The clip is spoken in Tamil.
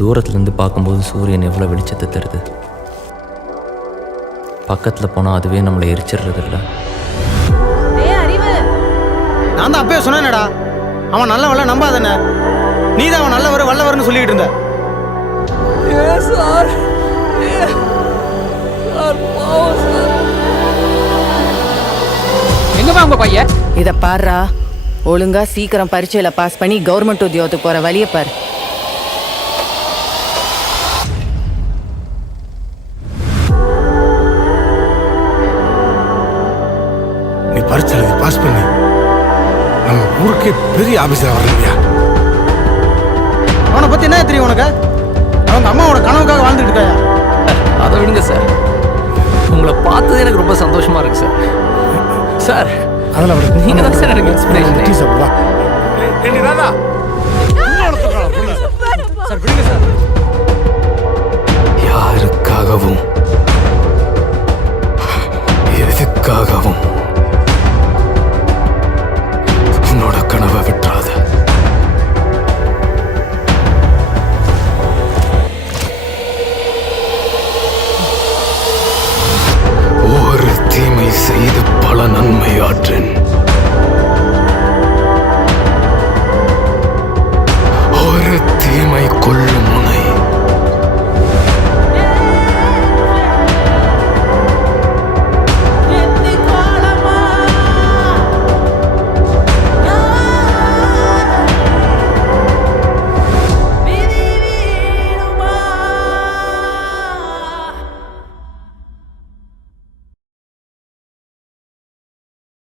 தூரத்துலேருந்து பார்க்கும்போது சூரியன் எவ்வளோ வெளிச்சத்தை தருது. பக்கத்தில் போனால் அதுவே நம்மளை எரிச்சிடுறது இல்லை. நான் தான் அப்பயே சொன்னேனடா, அவன் நல்லவன்ல நம்பாதானே. நீ தான் அவன் நல்லவர் வல்லவர்னு சொல்லிக்கிட்டு இருந்த. எங்கப்பா உங்க பையன்? இத பாருடா, ஒழுங்கா சீக்கிரம் பரீட்சையில பாஸ் பண்ணி கவர்மெண்ட் உத்தியோகத்துக்கு போற வழியை பாரு. நீ பரீட்சையில பாஸ் பண்ணி நம்ம ஊருக்கே பெரிய ஆபீசரா வரலையா? அவனை பத்தி என்ன தெரியும் உனக்கு? அவங்க அம்மாவோட கனவுக்காக வாழ்ந்துட்டு இருக்காயா? அதை விடுங்க சார், உங்களை பார்த்தது எனக்கு ரொம்ப சந்தோஷமா இருக்கு சார். சார் அதெல்லாம் விட நீங்க தான் சார் எனக்கு இன்ஸ்பிரேஷன். சார் விடுங்க சார். யாருக்காகவும் எதுக்காகவும் உன்னோட கனவை விட்டுறாத. ஒரு தீமை செய்து பல நன்மை ஆற்றேன்.